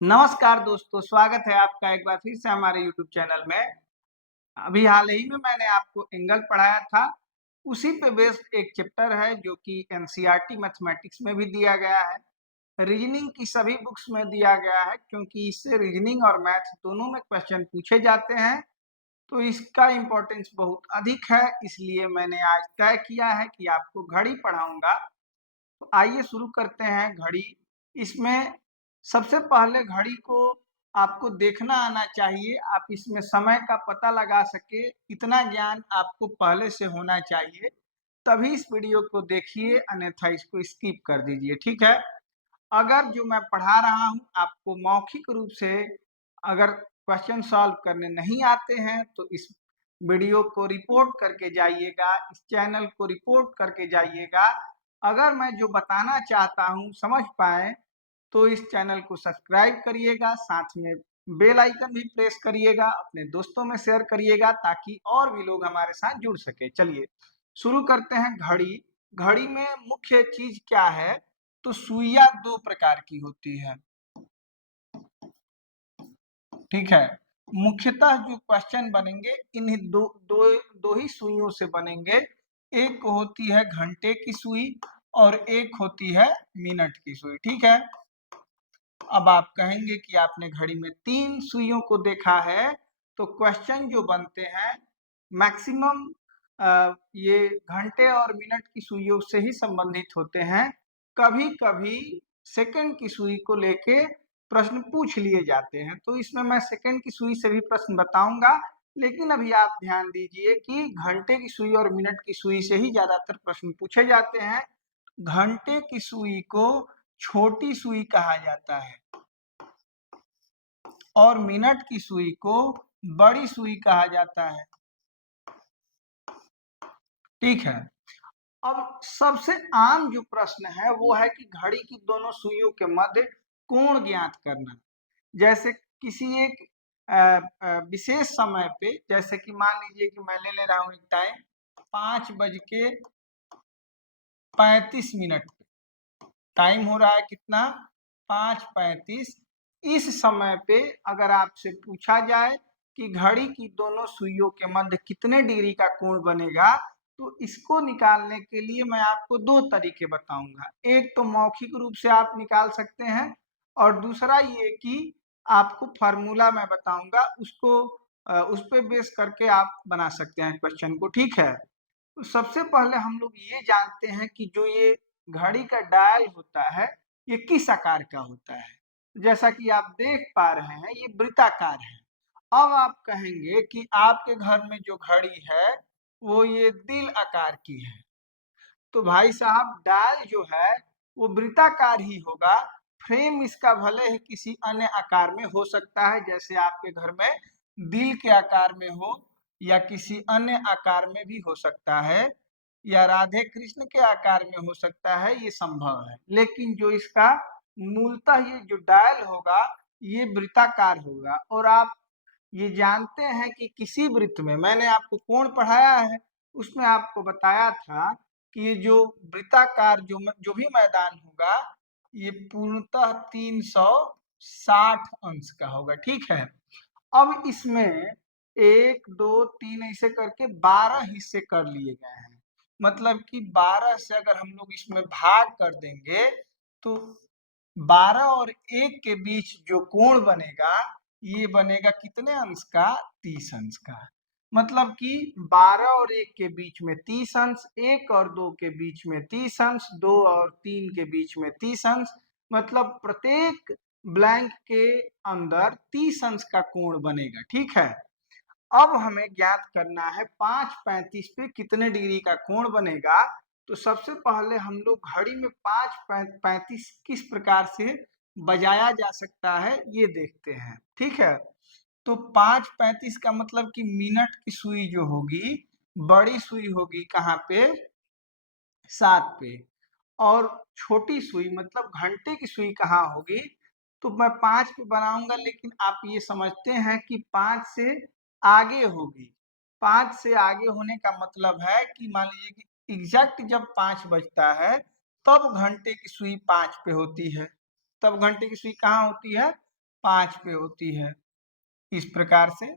नमस्कार दोस्तों, स्वागत है आपका एक बार फिर से हमारे यूट्यूब चैनल में। अभी हाल ही में मैंने आपको एंगल पढ़ाया था, उसी पे बेस्ड एक चैप्टर है जो कि एनसीईआरटी मैथमेटिक्स में भी दिया गया है। रीजनिंग की सभी बुक्स में दिया गया है क्योंकि इससे रीजनिंग और मैथ्स दोनों में क्वेश्चन पूछे जाते हैं, तो इसका इम्पोर्टेंस बहुत अधिक है। इसलिए मैंने आज तय किया है कि आपको घड़ी पढ़ाऊँगा। तो आइए शुरू करते हैं घड़ी। इसमें सबसे पहले घड़ी को आपको देखना आना चाहिए, आप इसमें समय का पता लगा सके, इतना ज्ञान आपको पहले से होना चाहिए। तभी इस वीडियो को देखिए, अन्यथा इसको स्किप कर दीजिए, ठीक है? अगर जो मैं पढ़ा रहा हूँ आपको मौखिक रूप से अगर क्वेश्चन सॉल्व करने नहीं आते हैं तो इस वीडियो को रिपोर्ट करके जाइएगा, इस चैनल को रिपोर्ट करके जाइएगा। अगर मैं जो बताना चाहता हूँ समझ पाएँ तो इस चैनल को सब्सक्राइब करिएगा, साथ में बेल आइकन भी प्रेस करिएगा, अपने दोस्तों में शेयर करिएगा ताकि और भी लोग हमारे साथ जुड़ सके। चलिए शुरू करते हैं घड़ी। घड़ी में मुख्य चीज क्या है? तो सुइयां दो प्रकार की होती है, ठीक है। मुख्यतः जो क्वेश्चन बनेंगे इन्हीं दो ही सुइयों से बनेंगे। एक होती है घंटे की सुई और एक होती है मिनट की सुई, ठीक है। अब आप कहेंगे कि आपने घड़ी में 3 सुइयों को देखा है, तो क्वेश्चन जो बनते हैं मैक्सिमम ये घंटे और मिनट की सुइयों से ही संबंधित होते हैं। कभी-कभी सेकंड की सुई को लेके प्रश्न पूछ लिए जाते हैं, तो इसमें मैं सेकंड की सुई से भी प्रश्न बताऊंगा, लेकिन अभी आप ध्यान दीजिए कि घंटे की सुई और मिनट की सुई से ही ज्यादातर प्रश्न पूछे जाते हैं। घंटे की सुई को छोटी सुई कहा जाता है और मिनट की सुई को बड़ी सुई कहा जाता है, ठीक है। अब सबसे आम जो प्रश्न है वो है कि घड़ी की दोनों सुइयों के मध्य कोण ज्ञात करना। जैसे किसी एक विशेष समय पे, जैसे कि मान लीजिए कि मैं ले ले रहा हूँ एक टाइम 5:35 टाइम हो रहा है कितना? 5:35। इस समय पे अगर आपसे पूछा जाए कि घड़ी की दोनों सुइयों के मध्य कितने डिग्री का कोण बनेगा, तो इसको निकालने के लिए मैं आपको दो तरीके बताऊंगा। एक तो मौखिक रूप से आप निकाल सकते हैं और दूसरा ये कि आपको फार्मूला मैं बताऊंगा, उसको उस पे बेस करके आप बना सकते हैं क्वेश्चन को, ठीक है। तो सबसे पहले हम लोग ये जानते हैं कि जो ये घड़ी का डायल होता है ये किस आकार का होता है। जैसा कि आप देख पा रहे हैं ये वृत्ताकार है। अब आप कहेंगे कि आपके घर में जो घड़ी है वो ये दिल आकार की है, तो भाई साहब डायल जो है वो वृत्ताकार ही होगा। फ्रेम इसका भले ही किसी अन्य आकार में हो सकता है, जैसे आपके घर में दिल के आकार में हो या किसी अन्य आकार में भी हो सकता है, या राधे कृष्ण के आकार में हो सकता है, ये संभव है। लेकिन जो इसका मूलतः ये जो डायल होगा ये वृत्ताकार होगा। और आप ये जानते हैं कि किसी वृत्त में मैंने आपको कोण पढ़ाया है, उसमें आपको बताया था कि ये जो वृत्ताकार जो भी मैदान होगा ये पूर्णतः 360 अंश का होगा, ठीक है। अब इसमें 1 2 3 ऐसे करके 12 हिस्से कर लिए गए हैं। मतलब कि 12 से अगर हम लोग इसमें भाग कर देंगे तो 12 और 1 के बीच जो कोण बनेगा ये बनेगा कितने अंश का? 30 अंश का। मतलब कि 12 और 1 के बीच में 30 अंश, 1 और 2 के बीच में 30 अंश, 2 और 3 के बीच में 30 अंश। मतलब प्रत्येक ब्लैंक के अंदर 30 अंश का कोण बनेगा, ठीक है। अब हमें ज्ञात करना है 5:35 पे कितने डिग्री का कोण बनेगा। तो सबसे पहले हम लोग घड़ी में 5:35 किस प्रकार से बजाया जा सकता है ये देखते हैं, ठीक है। तो 5:35 का मतलब कि मिनट की सुई जो होगी बड़ी सुई होगी कहाँ पे? 7 पे। और छोटी सुई मतलब घंटे की सुई कहाँ होगी? तो मैं 5 पे बनाऊंगा, लेकिन आप ये समझते हैं कि 5 से आगे होगी। 5 से आगे होने का मतलब है कि मान लीजिए कि एग्जैक्ट जब 5 बजता है तब घंटे की सुई 5 पे होती है। तब घंटे की सुई कहाँ होती है? 5 पे होती है, इस प्रकार से।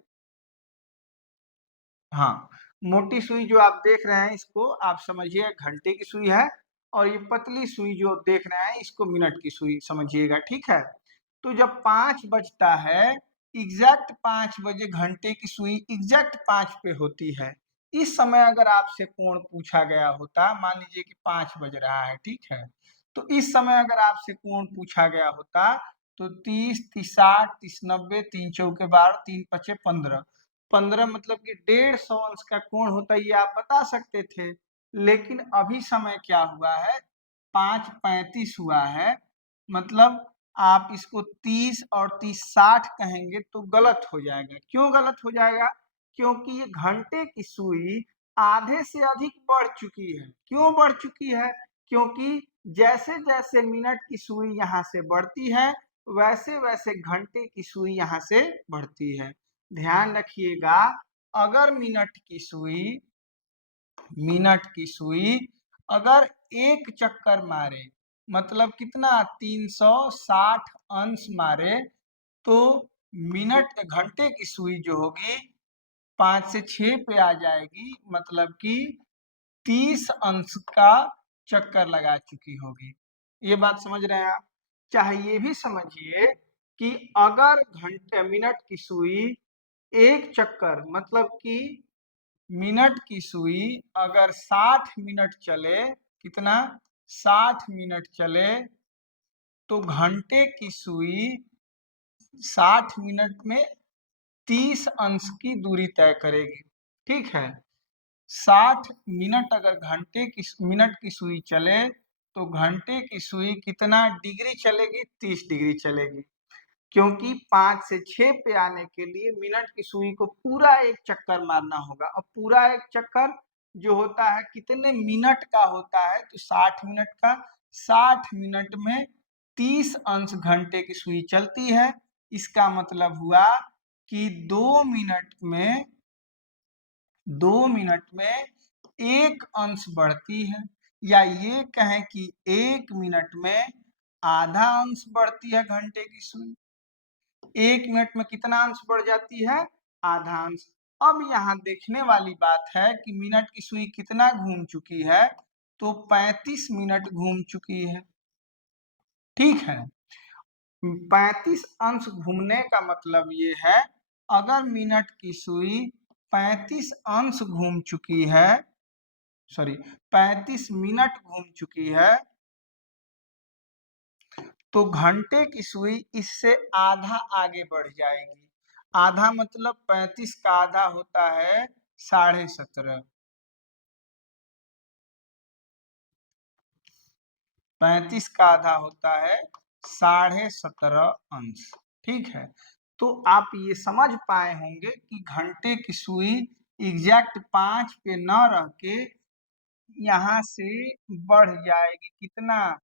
हाँ, मोटी सुई जो आप देख रहे हैं इसको आप समझिए घंटे की सुई है, और ये पतली सुई जो देख रहे हैं इसको मिनट की सुई समझिएगा, ठीक है। तो जब 5 बजता है, एग्जैक्ट 5 बजे घंटे की सुई एग्जैक्ट 5 पे होती है। इस समय अगर आपसे कोण पूछा गया होता, मान लीजिए कि 5 बज रहा है, ठीक है, तो इस समय अगर आपसे कोण पूछा गया होता तो 30, 30, 60, 30, 90, 3 चौके 12, 3 पचे 15, 15 मतलब कि 150 अंश का कोण होता है, ये आप बता सकते थे। लेकिन अभी समय क्या हुआ है, 5:35 हुआ है, मतलब आप इसको 30 और 30 60 कहेंगे तो गलत हो जाएगा। क्यों गलत हो जाएगा? क्योंकि ये घंटे की सुई आधे से अधिक बढ़ चुकी है। क्यों बढ़ चुकी है? क्योंकि जैसे जैसे मिनट की सुई यहाँ से बढ़ती है, वैसे वैसे घंटे की सुई यहाँ से बढ़ती है। ध्यान रखिएगा, अगर मिनट की सुई अगर एक चक्कर मारे, मतलब कितना 360 अंश मारे, तो मिनट घंटे की सुई जो होगी 5 से 6 पे आ जाएगी, मतलब कि 30 अंश का चक्कर लगा चुकी होगी। ये बात समझ रहे हैं आप? चाहे ये भी समझिए कि अगर घंटे मिनट की सुई एक चक्कर, मतलब कि मिनट की सुई अगर 60 मिनट चले, कितना 60 मिनट चले, तो घंटे की सुई 60 मिनट में 30 अंश की दूरी तय करेगी, ठीक है। 60 मिनट अगर मिनट की सुई चले, तो घंटे की सुई कितना डिग्री चलेगी, 30 डिग्री चलेगी। क्योंकि 5 से 6 पे आने के लिए मिनट की सुई को पूरा एक चक्कर मारना होगा, और पूरा एक चक्कर जो होता है कितने मिनट का होता है, तो 60 मिनट का। 60 मिनट में 30 अंश घंटे की सुई चलती है। इसका मतलब हुआ कि 2 मिनट में 1 अंश बढ़ती है, या ये कहें कि 1 मिनट में आधा अंश बढ़ती है घंटे की सुई। 1 मिनट में कितना अंश बढ़ जाती है, आधा अंश। अब यहाँ देखने वाली बात है कि मिनट की सुई कितना घूम चुकी है, तो 35 मिनट घूम चुकी है, ठीक है। 35 अंश घूमने का मतलब ये है, अगर मिनट की सुई 35 अंश घूम चुकी है, सॉरी 35 मिनट घूम चुकी है, तो घंटे की सुई इससे आधा आगे बढ़ जाएगी। आधा मतलब 35 का आधा होता है 17.5। 35 का आधा होता है 17.5 अंश, ठीक है। तो आप ये समझ पाए होंगे कि घंटे की सुई एग्जैक्ट 5 पे न रह के यहाँ से बढ़ जाएगी, कितना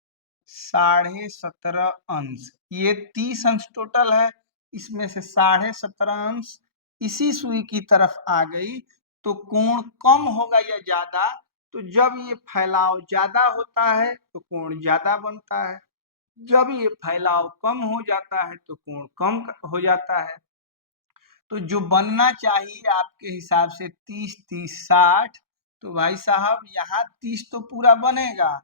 17.5 अंश। ये 30 अंश टोटल है, इसमें से 17.5 अंश इसी सुई की तरफ आ गई, तो कोण कम होगा या ज्यादा, तो जब ये फैलाव ज्यादा होता है तो कोण ज्यादा बनता है, जब ये फैलाव कम हो जाता है तो कोण कम हो जाता है। तो जो बनना चाहिए आपके हिसाब से 30, 30, 60, तो भाई साहब यहाँ 30 तो पूरा बनेगा,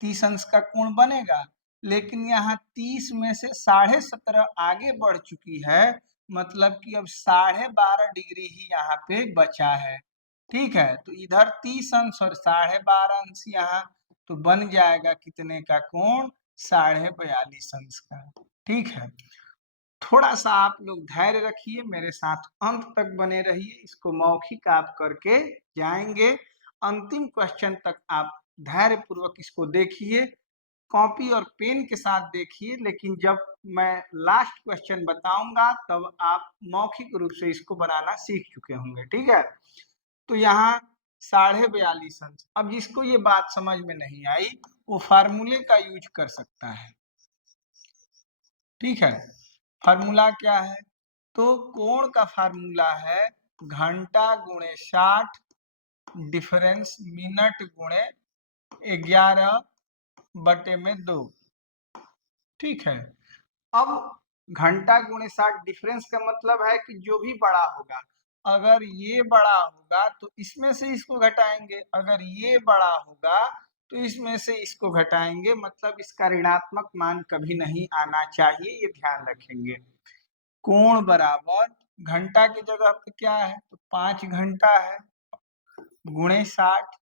30 अंश का कोण बनेगा, लेकिन यहाँ 30 में से 17.5 आगे बढ़ चुकी है, मतलब कि अब 12.5 डिग्री ही यहाँ पे बचा है, ठीक है। तो इधर 30 अंश और 12.5 अंश यहाँ, तो बन जाएगा कितने का कोण, 42.5 अंश का, ठीक है। थोड़ा सा आप लोग धैर्य रखिए, मेरे साथ अंत तक बने रहिए, इसको मौखिक आप करके जाएंगे। अंतिम क्वेश्चन तक आप धैर्य पूर्वक इसको देखिए, कॉपी और पेन के साथ देखिए, लेकिन जब मैं लास्ट क्वेश्चन बताऊंगा तब आप मौखिक रूप से इसको बनाना सीख चुके होंगे, ठीक है। तो यहाँ 42.5 अंश, अब जिसको ये बात समझ में नहीं आई वो फार्मूले का यूज कर सकता है, ठीक है। फार्मूला क्या है, तो कोण का फार्मूला है घंटा गुणे 60 डिफरेंस मिनट गुणे 11/2, ठीक है। अब घंटा गुणे 60 डिफरेंस का मतलब है कि जो भी बड़ा होगा, अगर ये बड़ा होगा तो इसमें से इसको घटाएंगे, अगर ये बड़ा होगा तो इसमें से इसको घटाएंगे, मतलब इसका ऋणात्मक मान कभी नहीं आना चाहिए, ये ध्यान रखेंगे। कोण बराबर घंटा की जगह पे क्या है, तो 5 घंटा है गुणे 60,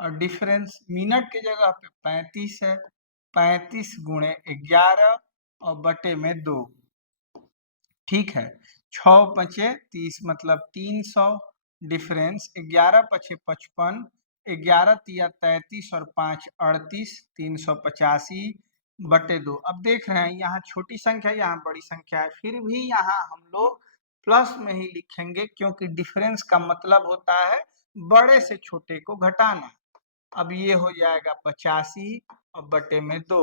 और डिफरेंस मिनट की जगह पे 35 है, 35 गुणे 11 और बटे में 2। ठीक है, 6 पचे 30 मतलब 300, डिफरेंस 11 पचे 55, 11 तिया 33 और 5 38, 385 बटे 2। अब देख रहे हैं यहाँ छोटी संख्या यहाँ बड़ी संख्या है, फिर भी यहाँ हम लोग प्लस में ही लिखेंगे क्योंकि डिफरेंस का मतलब होता है बड़े से छोटे को घटाना। अब ये हो जाएगा 85 और बटे में 2,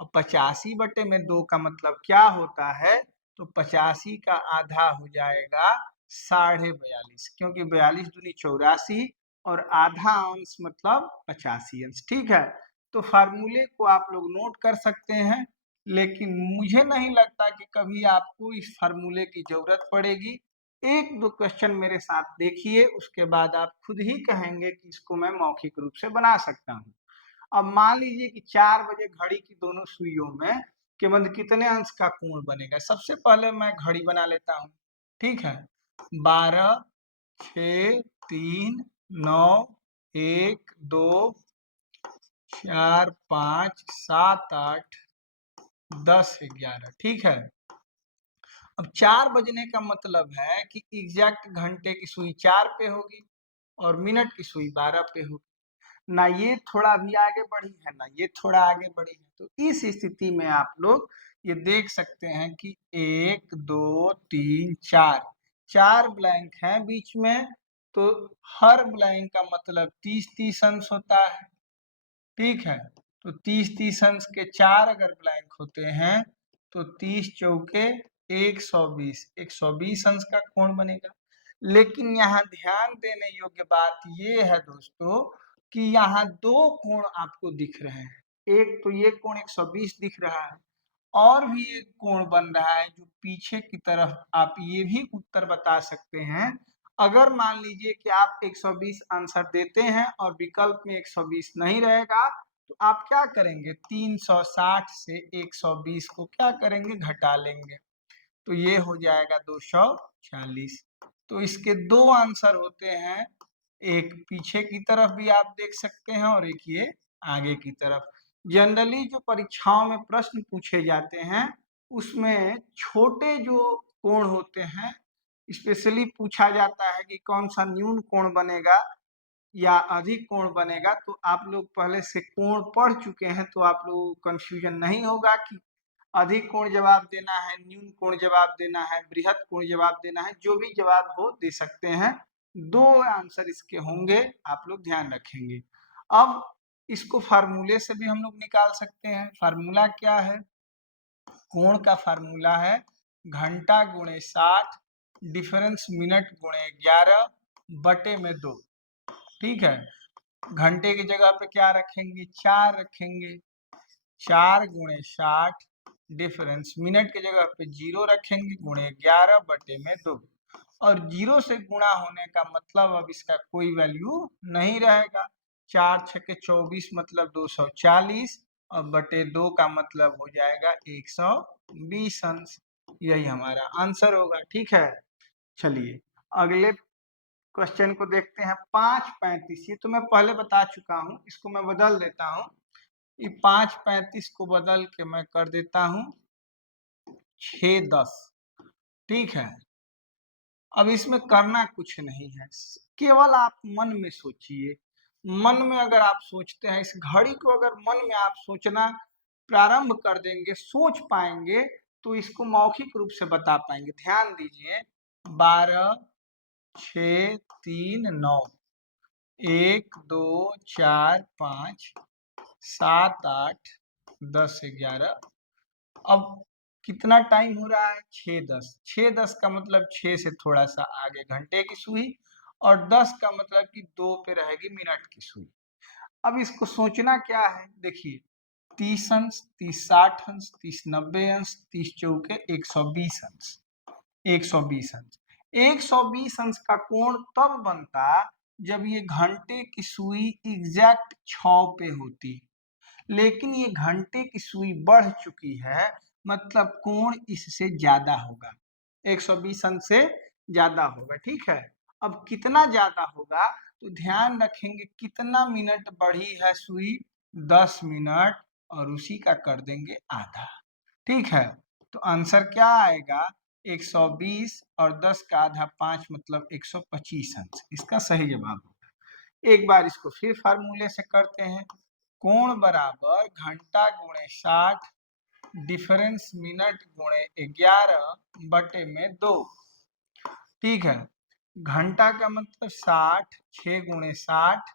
और 85 बटे में 2 का मतलब क्या होता है, तो 85 का आधा हो जाएगा 42.5, क्योंकि 42 दूनी 84 और आधा अंश मतलब 85 अंश। ठीक है, तो फार्मूले को आप लोग नोट कर सकते हैं, लेकिन मुझे नहीं लगता कि कभी आपको इस फार्मूले की जरूरत पड़ेगी। एक दो क्वेश्चन मेरे साथ देखिए, उसके बाद आप खुद ही कहेंगे कि इसको मैं मौखिक रूप से बना सकता हूँ। अब मान लीजिए कि 4 बजे घड़ी की दोनों सुइयों में के मध्य कितने अंश का कोण बनेगा। सबसे पहले मैं घड़ी बना लेता हूँ। ठीक है, 12 6 3 9 1 2 4 5 7 8 10 11। ठीक है, अब 4 बजने का मतलब है कि एग्जैक्ट घंटे की सुई 4 पे होगी और मिनट की सुई 12 पे होगी। ना ये थोड़ा भी आगे बढ़ी है ना ये थोड़ा आगे बढ़ी है, तो इस स्थिति में आप लोग ये देख सकते हैं कि 1 2 3 4 4 ब्लैंक हैं बीच में, तो हर ब्लैंक का मतलब 30-30 अंश होता है। ठीक है, तो 30-30 अंश के 4 अगर ब्लैंक होते हैं तो 30 चौके 120, 120 अंश का कोण बनेगा। लेकिन यहाँ ध्यान देने योग्य बात ये है दोस्तों कि यहाँ दो कोण आपको दिख रहे हैं। एक तो ये कोण 120 दिख रहा है, और भी एक कोण बन रहा है जो पीछे की तरफ। आप ये भी उत्तर बता सकते हैं, अगर मान लीजिए कि आप 120 आंसर देते हैं और विकल्प में 120 नहीं रहेगा, तो आप क्या करेंगे, 360 से 120 को क्या करेंगे, घटा लेंगे, तो ये हो जाएगा 240। तो इसके दो आंसर होते हैं, एक पीछे की तरफ भी आप देख सकते हैं और एक ये आगे की तरफ। जनरली जो परीक्षाओं में प्रश्न पूछे जाते हैं उसमें छोटे जो कोण होते हैं स्पेशली पूछा जाता है कि कौन सा न्यून कोण बनेगा या अधिक कोण बनेगा। तो आप लोग पहले से कोण पढ़ चुके हैं तो आप लोगों को कंफ्यूजन नहीं होगा कि अधिक कोण जवाब देना है, न्यून कोण जवाब देना है, बृहत कोण जवाब देना है, जो भी जवाब हो दे सकते हैं। दो आंसर इसके होंगे, आप लोग ध्यान रखेंगे। अब इसको फार्मूले से भी हम लोग निकाल सकते हैं। फार्मूला क्या है, कोण का फार्मूला है घंटा गुणे 60 डिफरेंस मिनट गुणे 11 बटे में 2। ठीक है, घंटे की जगह पे क्या रखेंगे, 4 रखेंगे, 4 गुणे 60 डिफरेंस मिनट की जगह पे 0 रखेंगे गुणे 11 बटे में 2। और 0 से गुणा होने का मतलब अब इसका कोई वैल्यू नहीं रहेगा। 4 छके 24 मतलब 240 और बटे 2 का मतलब हो जाएगा 120 अंश। यही हमारा आंसर होगा। ठीक है, चलिए अगले क्वेश्चन को देखते हैं। 5:35, ये तो मैं पहले बता चुका हूँ, इसको मैं बदल देता हूँ। ये 5:35 को बदल के मैं कर देता हूँ 6:10। ठीक है, अब इसमें करना कुछ नहीं है, केवल आप मन में सोचिए। मन में अगर आप सोचते हैं, इस घड़ी को अगर मन में आप सोचना प्रारंभ कर देंगे, सोच पाएंगे, तो इसको मौखिक रूप से बता पाएंगे। ध्यान दीजिए, 12 6 3 9 1 2 4 5 7 8 10 11। अब कितना टाइम हो रहा है, 6:10। 6:10 का मतलब 6 से थोड़ा सा आगे घंटे की सुई, और 10 का मतलब कि 2 पे रहेगी मिनट की सुई। अब इसको सोचना क्या है, देखिए 30 अंश, 30 60 अंश, 30 90 अंश, 30 चौके 120 अंश। 120 अंश 120 अंश का कोण तब बनता जब ये घंटे की सुई एग्जैक्ट 6 पे होती, लेकिन ये घंटे की सुई बढ़ चुकी है, मतलब कोण इससे ज्यादा होगा, 120 अंश से ज्यादा होगा। ठीक है, अब कितना ज्यादा होगा तो ध्यान रखेंगे कितना मिनट बढ़ी है सुई, 10 मिनट, और उसी का कर देंगे आधा। ठीक है, तो आंसर क्या आएगा, 120 और 10 का आधा 5 मतलब 125 अंश इसका सही जवाब होगा। एक बार इसको फिर फार्मूले से करते हैं, कोण बराबर घंटा गुणे 60 डिफरेंस मिनट गुणे 11 बटे में 2। ठीक है, घंटा का मतलब 60, 6 गुणे 60,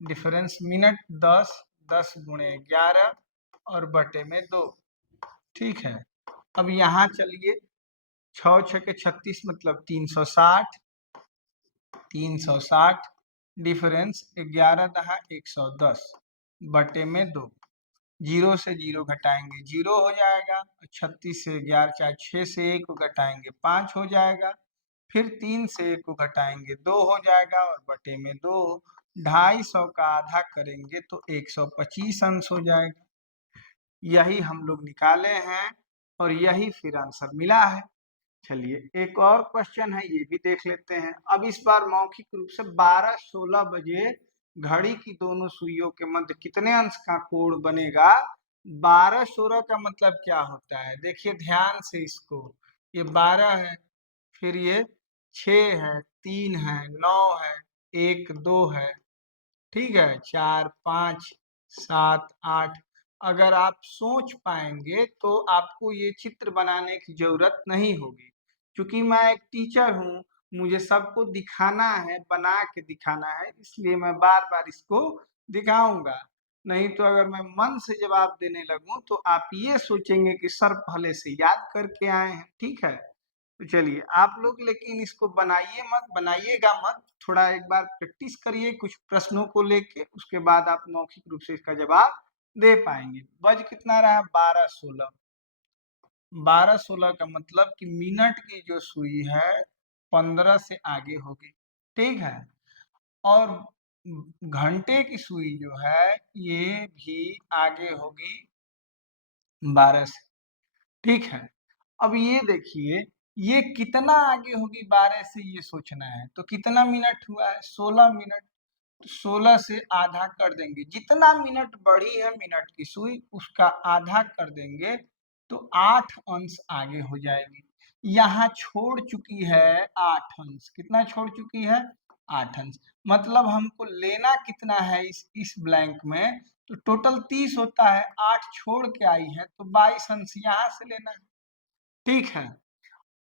डिफरेंस मिनट 10, 10 गुणे 11 और बटे में 2। ठीक है, अब यहाँ चलिए, 6 6 36 मतलब 360, 360 डिफरेंस 11 दहा 110 बटे में 2। जीरो से जीरो घटाएंगे जीरो हो जाएगा, 36 से 11 चाहे 6 से 1 को घटाएंगे 5 हो जाएगा, फिर 3 से 1 को घटाएंगे 2 हो जाएगा और बटे में 2। 250 का आधा करेंगे तो 125 अंश हो जाएगा। यही हम लोग निकाले हैं और यही फिर आंसर मिला है। चलिए एक और क्वेश्चन है, ये भी देख लेते हैं। अब इस बार मौखिक रूप से 12-16 बजे घड़ी की दोनों सुइयों के मध्य कितने अंश का कोण बनेगा। 12-16 का मतलब क्या होता है, देखिए ध्यान से इसको, ये 12 है, फिर ये 6 है, 3 है, 9 है, 1 2 है, ठीक है, 4 5 7 8। अगर आप सोच पाएंगे तो आपको ये चित्र बनाने की जरूरत नहीं होगी, क्योंकि मैं एक टीचर हूँ, मुझे सबको दिखाना है, बना के दिखाना है, इसलिए मैं बार बार इसको दिखाऊंगा। नहीं तो अगर मैं मन से जवाब देने लगूं तो आप ये सोचेंगे कि सर पहले से याद करके आए हैं। ठीक है, तो चलिए आप लोग लेकिन इसको बनाइएगा मत, थोड़ा एक बार प्रैक्टिस करिए कुछ प्रश्नों को लेके, उसके बाद आप मौखिक रूप से इसका जवाब दे पाएंगे। बज कितना रहा, 12-16। 12-16 का मतलब कि मिनट की जो सुई है 15 से आगे होगी। ठीक है, और घंटे की सुई जो है ये भी आगे होगी 12 से। ठीक है, अब ये देखिए ये कितना आगे होगी 12 से, ये सोचना है, तो कितना मिनट हुआ है, 16 मिनट, तो 16 से आधा कर देंगे, जितना मिनट बढ़ी है मिनट की सुई उसका आधा कर देंगे तो 8 अंश आगे हो जाएगी। यहाँ छोड़ चुकी है 8 अंश, कितना छोड़ चुकी है, 8 अंश, मतलब हमको लेना कितना है इस ब्लैंक में, तो टोटल 30 होता है, 8 छोड़ के आई है तो 22 अंश यहाँ से लेना है। ठीक है,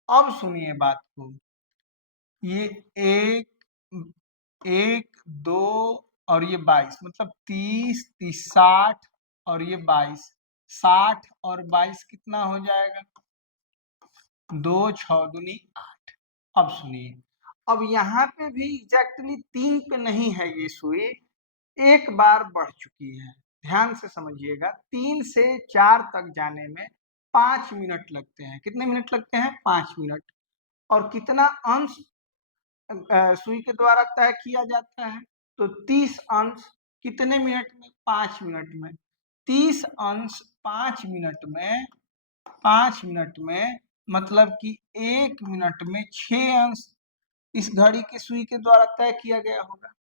अब सुनिए बात को, ये एक एक दो और ये 22 मतलब 30 30 60 और ये 22, 60 और 22 कितना हो जाएगा, 2 6 दूनी 8। अब सुनिए, अब यहाँ पे भी एग्जैक्टली 3 पे नहीं है ये सुई, एक बार बढ़ चुकी है, ध्यान से समझिएगा, 3 से 4 तक जाने में 5 मिनट लगते हैं, कितने मिनट लगते हैं, 5 मिनट। और कितना अंश सुई के द्वारा तय किया जाता है, तो 30 अंश कितने मिनट में, 5 मिनट में। 30 अंश 5 मिनट में, 5 मिनट में मतलब कि 1 मिनट में 6 अंश इस घड़ी की सुई के द्वारा तय किया गया होगा।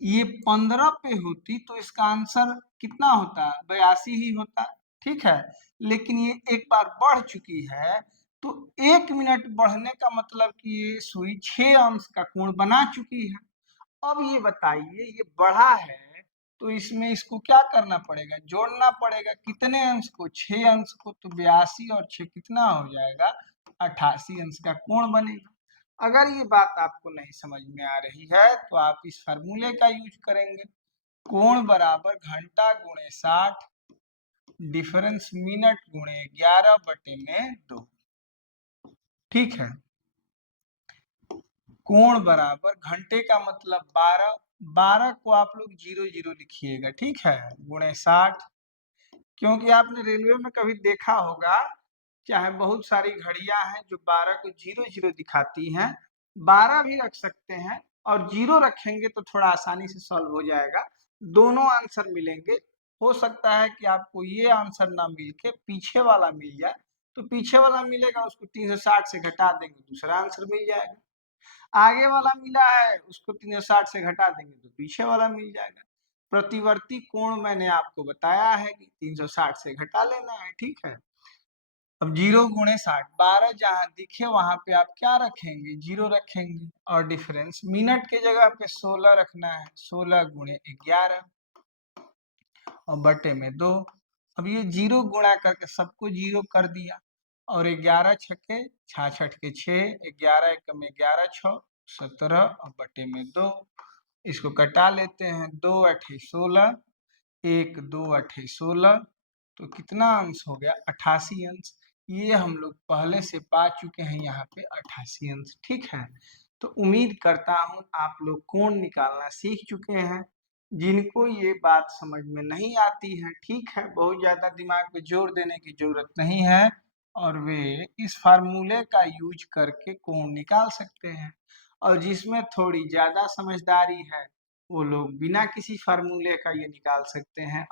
ये 15 पे होती तो इसका आंसर कितना होता, 82 ही होता। ठीक है, लेकिन ये एक बार बढ़ चुकी है तो 1 मिनट बढ़ने का मतलब कि ये सुई 6 अंश का कोण बना चुकी है। अब ये बताइए ये बढ़ा है तो इसमें इसको क्या करना पड़ेगा, जोड़ना पड़ेगा, कितने अंश को, 6 अंश को, तो 82 और 6 कितना हो जाएगा, 88 अंश का कोण बनेगा। अगर ये बात आपको नहीं समझ में आ रही है तो आप इस फार्मूले का यूज करेंगे, कोण बराबर घंटा गुणे 60 डिफरेंस मिनट गुणे 11 बटे में 2। ठीक है, कोण बराबर घंटे का मतलब 12, 12 को आप लोग 0 0 लिखिएगा, ठीक है, गुणे 60, क्योंकि आपने रेलवे में कभी देखा होगा, चाहे बहुत सारी घड़ियां हैं जो 12 को 00 दिखाती हैं, 12 भी रख सकते हैं और 0 रखेंगे तो थोड़ा आसानी से सॉल्व हो जाएगा। दोनों आंसर मिलेंगे। हो सकता है कि आपको ये आंसर ना मिल के पीछे वाला मिल जाए, तो पीछे वाला मिलेगा उसको 360 से घटा देंगे, दूसरा आंसर मिल जाएगा। आगे वाला मिला है उसको 360 से घटा देंगे तो पीछे वाला मिल जाएगा। प्रतिवर्ती कोण मैंने आपको बताया है कि 360 से घटा लेना है, ठीक है। अब 0 गुणे 60, 12 जहां दिखे वहां पे आप क्या रखेंगे, 0 रखेंगे और डिफरेंस मिनट के जगह पे 16 रखना है, 16 गुणे 11 और बटे में 2। अब ये 0 गुणा करके सबको 0 कर दिया और 11 छक्के 66 के 6, 11 एकम 11 6 17 और बटे में 2। इसको कटा लेते हैं, 2 अठे 16, 1 2 अठे 16, तो कितना अंश हो गया, 88 अंश। ये हम लोग पहले से पा चुके हैं यहाँ पे 88 अंश, ठीक है। तो उम्मीद करता हूँ आप लोग कोण निकालना सीख चुके हैं। जिनको ये बात समझ में नहीं आती है, ठीक है, बहुत ज्यादा दिमाग पे जोर देने की जरूरत नहीं है और वे इस फार्मूले का यूज करके कोण निकाल सकते हैं। और जिसमें थोड़ी ज्यादा समझदारी है वो लोग बिना किसी फार्मूले का ये निकाल सकते हैं।